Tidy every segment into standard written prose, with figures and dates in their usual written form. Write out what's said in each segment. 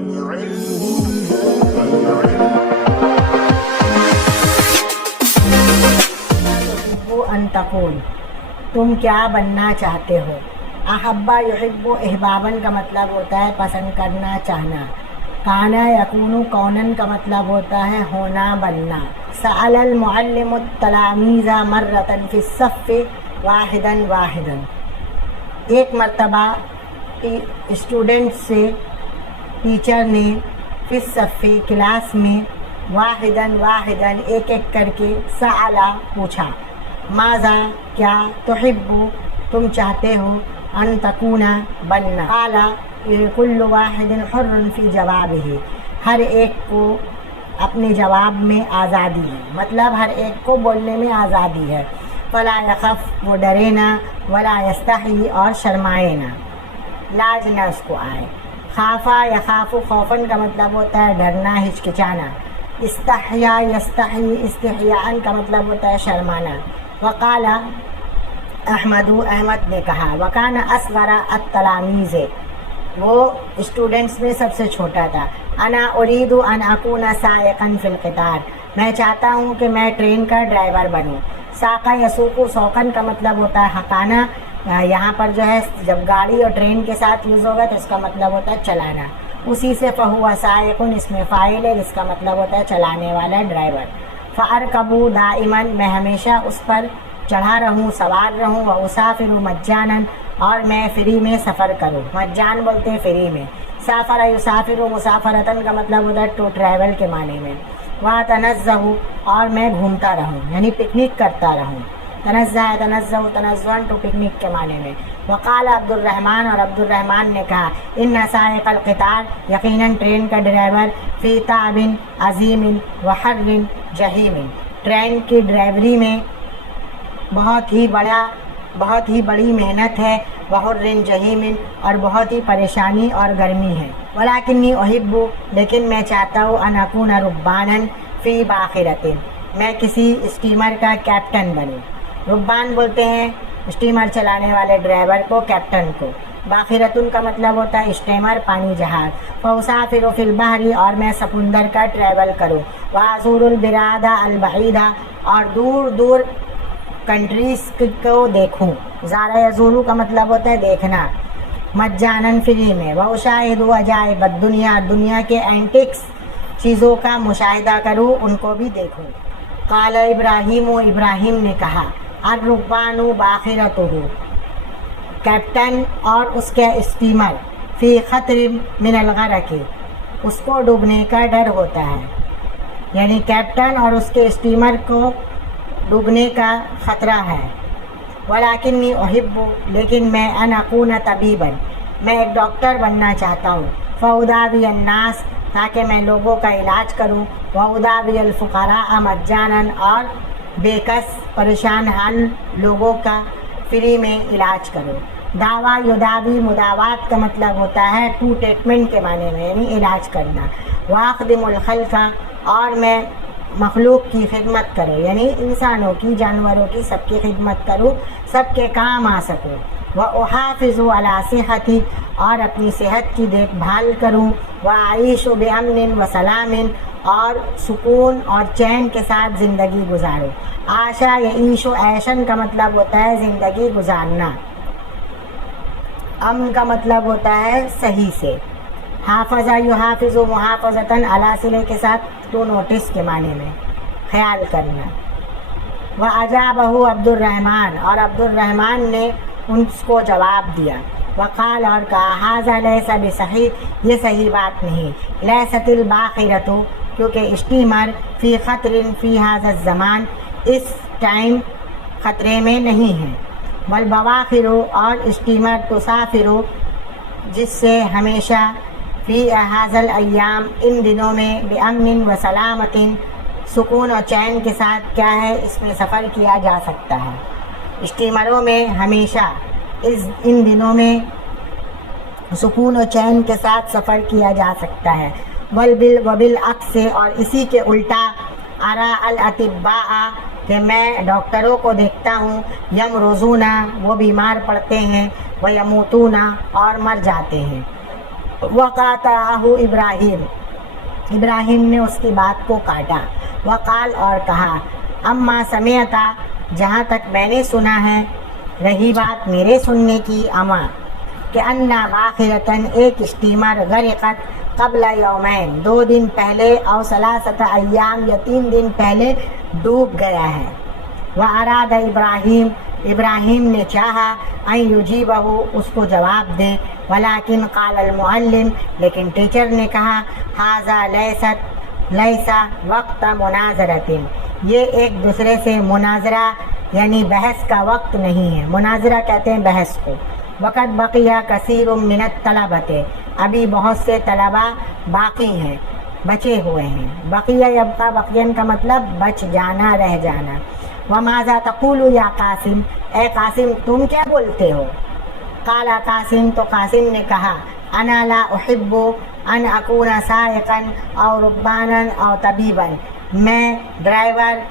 अन तकूल, तुम क्या बनना चाहते हो। अहब्बा युहिब्बु इहबाबन का मतलब होता है पसंद करना, चाहना। काना यकूनु कौनन का मतलब होता है होना, बनना। सअलल मुअल्लिमु तलामीज़ा मर्रतन फी सफ़्फ़ि वाहिदन वाहिदन, एक मरतबा स्टूडेंट से टीचर ने फी सफ़्फ़ि क्लास में वाहिदन वाहिदन एक एक करके सअला पूछा, माज़ा क्या, तुहिब्बु तुम चाहते हो, अन तकूना बनना। काला कुल्लु वाहिदिन हुर्रुन फी जवाबिही, हर एक को अपने जवाब में आज़ादी है, मतलब हर एक को बोलने में आज़ादी है। फला यखफ, वो डरे ना, वला यस्तही, और शर्माए ना, लाज ना उसको आए। खाफा यखाफु, खौफन का मतलब होता है डरना, हिचकिचाना। इस्तहया यस्तही, इस्तिहयान का मतलब होता है शर्माना। वकाला अहमदु, अहमद ने कहा, वकाना असगरा अत्तलामीज़, वो स्टूडेंट्स में सबसे छोटा था। अना उरीदु अन अकूना सायकन फिल क़ितार, मैं चाहता हूँ कि मैं ट्रेन का ड्राइवर बनूँ। साका यसूकु, सौकन का मतलब होता है हकाना, यहाँ पर जो है जब गाड़ी और ट्रेन के साथ यूज़ होगा तो इसका मतलब होता है चलाना। उसी से फहुआ सायकुन, इसमें फ़ाइल है जिसका मतलब होता है चलाने वाला, ड्राइवर। फ़अरकबु दाइमन, मैं हमेशा उस पर चढ़ा रहूँ, सवार रहूँ। व उसाफिरु मज्जानन, और मैं फ्री में सफ़र करूँ। मज्जान बोलते हैं फ्री में। साफ़रा युसाफिरु मुसाफरतन का मतलब होता है टू ट्रैवल के माने में। वह तनज़्ज़हु, और मैं घूमता रहूँ, यानी पिकनिक करता रहूँ। तनज़्ज़ह तनज़्ज़हु तनज़्ज़ुअन, टू पिकनिक के माने में। वक़ाल अब्दुर्रहमान, और अब्दुर्रहमान ने कहा, इन्ना साइक़ल क़ितार, यकीनन ट्रेन का ड्राइवर, फ़ी ताबिन अज़ीमिन व हर्रिन जहीमिन, ट्रेन की ड्राइवरी में बहुत ही बड़ी मेहनत है। वहुर्रिन जहीमिन, और बहुत ही परेशानी और गर्मी है। वलाकिन्नी उहिब्बु, लेकिन मैं चाहता हूँ, अन अकूना रुब्बानन फ़ी बाखिरतिन, मैं किसी स्टीमर का कैप्टन बनूँ। रुब्बान बोलते हैं स्टीमर चलाने वाले ड्राइवर को, कैप्टन को। बाखिरतुन का मतलब होता है स्टीमर, पानी जहाज। फउसाफिरु फिल बहरी, और मैं समुंदर का ट्रैवल करूँ। वाज़ुरुल बिरादा अल बईदा, और दूर दूर कंट्रीज को देखूँ। ज़ारा यज़ूरु का मतलब होता है देखना। मज्जानन, फ्री में। व उशाहिदु अजाइब दुनिया, दुनिया के एंटिक्स चीज़ों का मुशाहिदा करूँ, उनको भी देखूँ। काल इब्राहीम, इब्राहिम ने कहा, अर्रुब्बानु बाखिरतुहु, कैप्टन और उसके स्टीमर, फ़ी ख़तरिन मिनल ग़रक़ि, उसको डूबने का डर होता है, यानी कैप्टन और उसके स्टीमर को डूबने का ख़तरा है। वलाकिन्नी उहिब्बु, लेकिन मैं अन अकूना तबीबन, मैं एक डॉक्टर बनना चाहता हूँ। फ़उदावी अन्नास, ताकि मैं लोगों का इलाज करूँ। वउदावी अल फ़ुक़रा मज्जानन, और बेकस परेशान हाल लोगों का फ्री में इलाज करूँ। दावा युदावी, मुदावात का मतलब होता है टू ट्रीटमेंट के माने में, यानी इलाज करना। वाख़दिमुल ख़ल्क़ा, और मैं मखलूक की खिदमत करूँ, यानी इंसानों की, जानवरों की, सबकी खिदमत करूँ, सबके काम आ सकूँ। व उहाफ़िज़ु अला सेहती, और अपनी सेहत की देखभाल करूँ। व आईशु बेअमनिन व सलामिन, और सुकून और चैन के साथ ज़िंदगी गुजारूँ। आशा यईशु, ऐशन का मतलब होता है ज़िंदगी गुजारना। अमन का मतलब होता है सही से। हाफ़ज़ा युहाफ़िज़ु मुहाफ़ज़तन, अला सिले के साथ टू नोटिस के माने में, ख्याल करना। व अजाबहु अब्दुर्रहमान, और अब्दुर्रहमान ने उनको जवाब दिया। वक़ाल, और कहा, हाज़ा लैसा बिसही, ये सही बात नहीं। लैसतिल बाखिरतु, क्योंकि स्टीमर, फ़ी ख़तरिन फ़ी हाज़ा ज़मान, इस टाइम ख़तरे में नहीं है। वल बवाखिरु, और स्टीमर तुसाफिरु, जिससे हमेशा, फ़ी हाज़ल अय्याम, इन दिनों में, बेअमनिन व सलामतिन, सुकून और चैन के साथ क्या है, इसमें सफ़र किया जा सकता है। स्टीमरों में हमेशा इन दिनों में सुकून और चैन के साथ सफ़र किया जा सकता है। वबिल अक्स से, और इसी के उल्टा, अरा अल अतिब्बा, कि मैं डॉक्टरों को देखता हूँ, यम रोज़ूना, वो बीमार पड़ते हैं, व यमूतूना, और मर जाते हैं। वक़ातअहु इब्राहिम, इब्राहिम ने उसकी बात को काटा। वक़ाल, और कहा, अम्मा समिअता, जहाँ तक मैंने सुना है, रही बात मेरे सुनने की, अमा कि अन्ना बाखिरतन, एक स्टीमर गरक़त क़ब्ल यौमैन, 2 दिन पहले, और सलासत अय्याम, या 3 दिन पहले डूब गया है। व अरादा इब्राहिम, इब्राहिम ने चाहा, अन युजीबहु, उसको जवाब दे, वलाकिन क़ाल अल मुअल्लिम, लेकिन टीचर ने कहा, हाज़ा लैसा वक्त मुनाजरतिन, ये एक दूसरे से मुनाजरा यानी बहस का वक्त नहीं है। मुनाजरा कहते हैं बहस को। वक़द बक़िया कसीरुम मिनत तलबते, अभी बहुत से तलबा बाकी हैं, बचे हुए हैं। बक़िया यबक़ा, बक़ियन का मतलब बच जाना, रह जाना। वमाज़ा तक़ूलु या कासिम, ए कासिम तुम क्या बोलते हो? काला कासिम, तो कासिम ने कहा, अना ला उहिब्बु अन अकूना साइक़न और रुब्बानन और तबीबन, मैं ड्राइवर,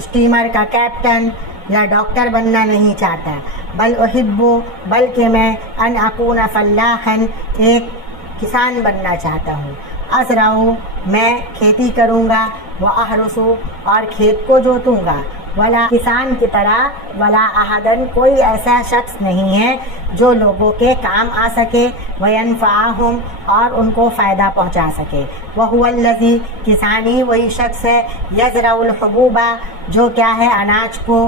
स्टीमर का कैप्टन या डॉक्टर बनना नहीं चाहता। बल उहिब्बु, बल्कि मैं अन अकूना फल्लाहन, एक किसान बनना चाहता हूँ। असराऊ, मैं खेती करूँगा, व अहरुसु, और खेत को जोतूँगा। वला, किसान की तरह, वला अहदन, कोई ऐसा शख्स नहीं है जो लोगों के काम आ सके, वयनफ़अहुम, और उनको फ़ायदा पहुँचा सके। वहुवल्लज़ी, किसानी वही शख्स है, यज़रउल हुबूबा, जो क्या है, अनाज को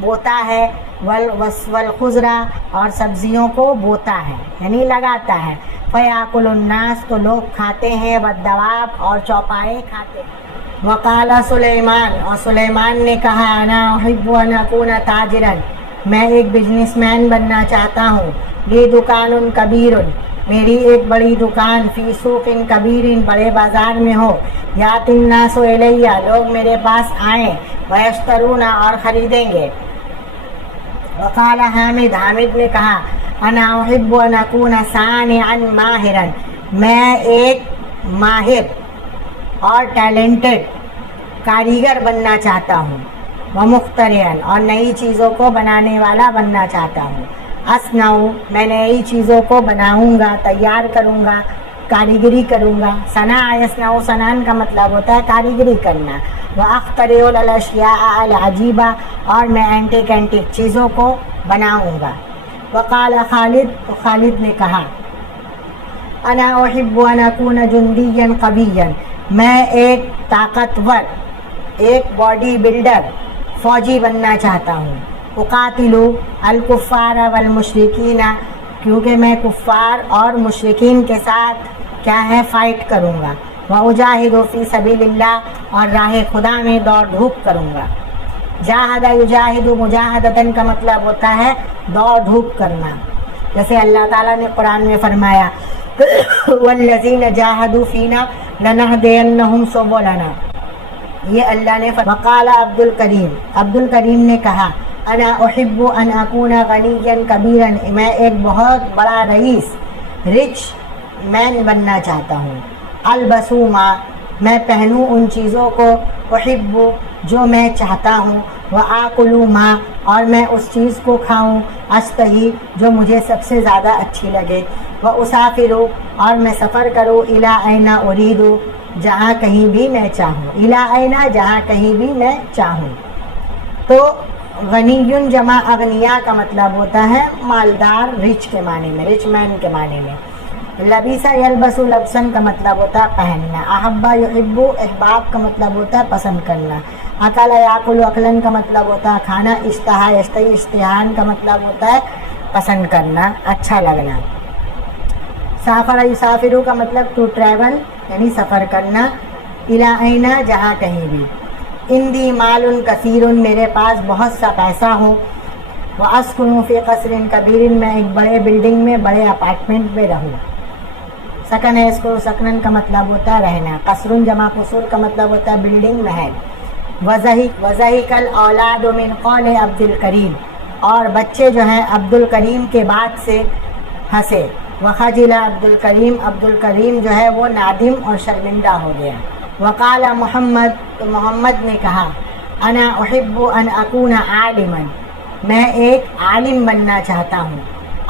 बोता है, वल खुज़रा, और सब्जियों को बोता है यानी लगाता है। फ़याकुलुन्नास, तो लोग खाते हैं, वद्दवाब, और चौपाए खाते हैं। वक़ाला सुलेमान, और सुलेमान ने कहा, अना उहिब्बु अन अकूना ताजिरन, मैं एक बिजनेसमैन बनना चाहता हूँ। ली दुकानुन कबीरुन, मेरी एक बड़ी दुकान, फ़ी सूक़िन कबीरिन, बड़े बाज़ार में हो। यातिन नासु इलैया, लोग मेरे पास आएँ, वयश्तरूना, और ख़रीदेंगे। वक़ाला हामिद, हामिद ने कहा, अना उहिब्बु अन अकूना सानिअन माहिरन, मैं एक माहिर और टैलेंटेड कारीगर बनना चाहता हूँ। व मुख्तरियन, और नई चीज़ों को बनाने वाला बनना चाहता हूँ। असनाऊ, मैं नई चीज़ों को बनाऊँगा, तैयार करूँगा, कारीगरी करूँगा। सना यसनाऊ, सनान का मतलब होता है कारीगरी करना। व अख्तरिउल अशिया अल अजीबा, और मैं एंटीक चीज़ों को बनाऊँगा। वक़ाल खालिद, तो खालिद ने कहा, अना उहिब्बु अन अकूना जुंदियन क़विय्यन, मैं एक ताकतवर, एक बॉडी बिल्डर, फ़ौजी बनना चाहता हूँ। उक़ातिलु अल कुफ़ार वल मुशरिकीना, क्योंकि मैं कुफ़ार और मुशरिकीन के साथ क्या है, फ़ाइट करूँगा। व उजाहिदु फ़ी सबीलिल्लाह, और राह खुदा में दौड़ धूप करूँगा। जाहदा युजाहिदु, मुजाहदतन का मतलब होता है दौड़ धूप करना। जैसे अल्लाह ताला ने कुरान में फरमाया, वल्लज़ीना जाहदू फ़ीना लनहदियन्नहुम सुबुलना, ये अल्लाह ने वक़ाला अब्दुल करीम, अब्दुल करीम ने कहा, अना उहिब्बु अन अकूना गनिय्यन कबीरन, मैं एक बहुत बड़ा रईस, रिच मैन बनना चाहता हूँ। अलबसूमा, मैं पहनूँ उन चीज़ों को, उहिब्बु, जो मैं चाहता हूँ। व आकुलू मा, और मैं उस चीज़ को खाऊँ, अस्तही, जो मुझे सबसे ज़्यादा अच्छी लगे। व उसाफिरू, और मैं सफ़र करूँ, इला ऐना उरीदू, जहाँ कहीं भी मैं चाहूँ। इला ऐना, जहाँ कहीं भी मैं चाहूँ। तो गनीयुन जमा अगनिया का मतलब होता है मालदार, रिच के माने में, रिच मैन के माने में। लबीसा यलबसु, लबसन का मतलब होता है पहनना। अहब्बा युहिब्बु, अहबाब का मतलब होता है पसंद करना। अकला याकुलु, अकलन का मतलब होता है खाना। इश्तहा यश्तही, इश्तिहान का मतलब होता है पसंद करना, अच्छा लगना। साफर युसाफिरु का मतलब टू ट्रैवल यानी सफ़र करना। इला ऐना, जहाँ कहीं भी। इंदी मालुन कसीरुन, मेरे पास बहुत सा पैसा हो। व अस्कुनु फ़ी क़स्रिन कबीरिन, मैं एक बड़े बिल्डिंग में, बड़े अपार्टमेंट में रहूँ। सकन है, इसको सकनन का मतलब होता है रहना। कसरुन जमा कुसूर का मतलब होता है बिल्डिंग, महल। वज़ही कल औलाद मिन क़ौल अब्दुल करीम, और बच्चे जो हैं अब्दुल करीम के बाद से हंसे। वखजिला अब्दुल करीम, अब्दुल करीम जो है वो नादिम और शर्मिंदा हो गया। वक़ाला मोहम्मद, तो मोहम्मद ने कहा, अना उहिब्बु अन अकूना आलिमन, मैं एक आलिम बनना चाहता हूँ।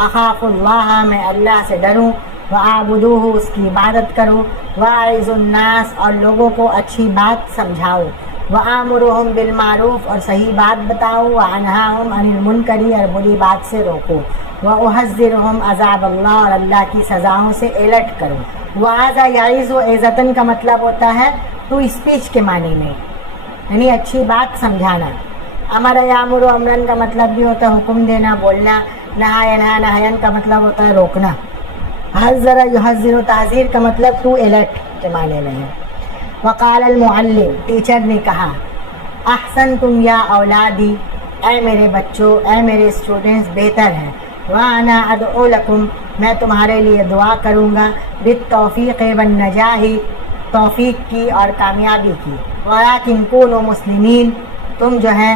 अख़ाफ़ुल्लाह, मैं अल्लाह से डरूँ। وَاعْبُدُوهُ اس کی عبادت کرو، وَاعِظُوا النَّاسَ اور لوگوں کو اچھی بات سمجھاؤ، وَآمُرُهُم بِالْمَعْرُوفِ اور صحیح بات بتاؤ، وَانْہَاهُم عَنِ الْمُنکَرِ اور بری بات سے روکو، وَأُحَذِّرُهُم عذاب اللہ اور اللہ کی سزاؤں سے الرٹ کرو۔ وَهَذَا يَعِظُ عِظَةً کا مطلب ہوتا ہے ٹو اسپیچ کے معنی میں، یعنی اچھی بات سمجھانا۔ امر یامر امرن کا مطلب بھی ہوتا ہے حکم دینا، بولنا۔ نہا ینہا نہین کا مطلب ہوتا ہے روکنا۔ حذر یحذر تعزیر کا مطلب ٹو الرٹ کے معنی میں ہے۔ وقال المعلم ٹیچر نے کہا، احسنتم یا اولادی اے میرے بچوں، اے میرے اسٹوڈنٹس بہتر ہے، وانا ادعو لکم میں تمہارے لیے دعا کروں گا، بالتوفیق والنجاح توفیق کی اور کامیابی کی، ولیکن کونوا مسلمین تم جو ہے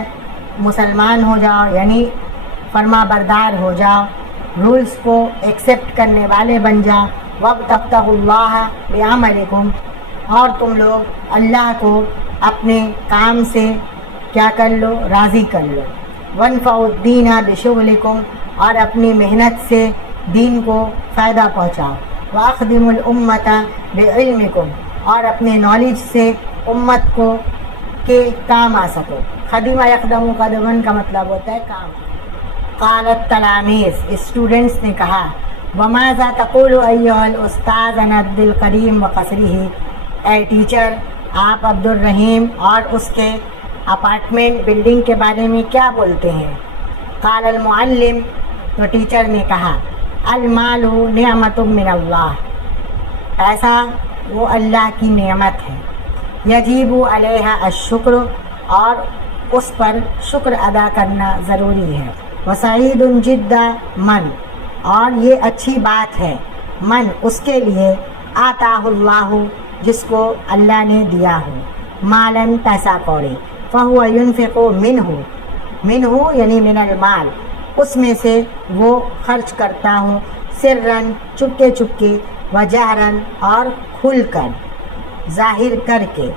مسلمان ہو جاؤ، یعنی فرما بردار ہو جاؤ، رولز کو ایکسیپٹ کرنے والے بن جاؤ، وابتغوا اللہ بعملکم اور تم لوگ اللہ کو اپنے کام سے کیا کر لو، راضی کر لو، وانفعوا الدین بشغلکم اور اپنی محنت سے دین کو فائدہ پہنچاؤ، واخدموا الامۃ بعلمکم اور اپنے نالج سے امت کو کے کام آ سکو۔ خدمہ یخدم قدمن کا مطلب ہوتا ہے کام۔ قالت تلامیذ اسٹوڈنٹس نے کہا، وماذا تقول ایھا الاستاذ عن عبد الکریم وقصرہ اے ٹیچر آپ عبد الرحیم اور اس کے اپارٹمنٹ بلڈنگ کے بارے میں کیا بولتے ہیں؟ قال المعلم تو ٹیچر نے کہا، المال نعمت من اللہ پیسہ وہ اللہ کی نعمت ہے، یجب علیہ الشکر اور اس پر شکر ادا کرنا ضروری ہے، وسعید جدا من اور یہ اچھی بات ہے، من اس کے لیے آتاہ اللہ جس کو اللہ نے دیا ہو، مالن پیسہ کوڑی، فہو ینفق منہ یعنی من المال اس میں سے وہ خرچ کرتا ہو، سرن چپکے چپکے، وجہرن اور کھل کر ظاہر کر کے،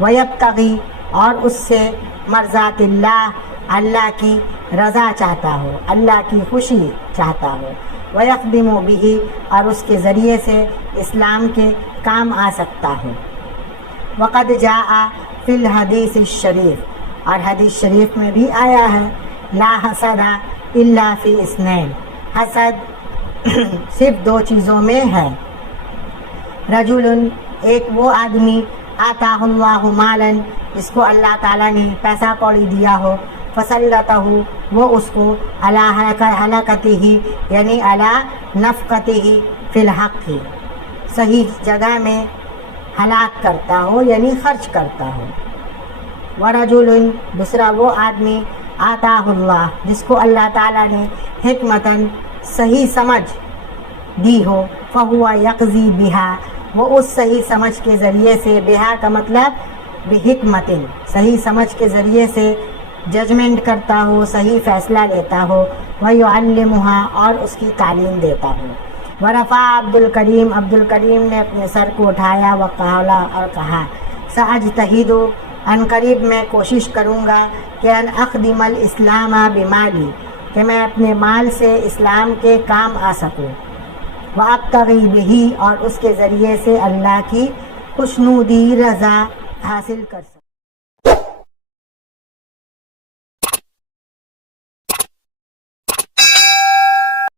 ویبتغی اور اس سے مرضات اللہ اللہ کی رضا چاہتا ہو، اللہ کی خوشی چاہتا ہو، ویخدم بہ اور اس کے ذریعے سے اسلام کے کام آ سکتا ہو۔ وقد جاء فی الحدیث الشریف اور حدیث شریف میں بھی آیا ہے، لا حسد الا فی اثنین حسد صرف دو چیزوں میں ہے، رجل ایک وہ آدمی آتاہ اللہ مالا جس کو اللہ تعالیٰ نے پیسہ کوڑی دیا ہو، فسلطہ وہ اس کو علی ہلاکتہ یعنی علی نفقتہ فی الحق صحیح جگہ میں ہلاک کرتا ہو یعنی خرچ کرتا ہو۔ ورجل دوسرا وہ آدمی آتاہ اللہ جس کو اللہ تعالیٰ نے حکمتاً صحیح سمجھ دی ہو، فہو یقضی بہا وہ اس صحیح سمجھ کے ذریعے سے، بہا کا مطلب بحکمت صحیح سمجھ کے ذریعے سے ججمنٹ کرتا ہو، صحیح فیصلہ لیتا ہو، ویعلمھا اور اس کی تعلیم دیتا ہو۔ ورفع عبد الکریم نے اپنے سر کو اٹھایا، وقال اور کہا، ساجتہد ان قریب میں کوشش کروں گا کہ ان اخدم الاسلام بمالی کہ میں اپنے مال سے اسلام کے کام آ سکوں، وابتغی بہ اور اس کے ذریعے سے اللہ کی خوشنودی رضا حاصل کر سکوں۔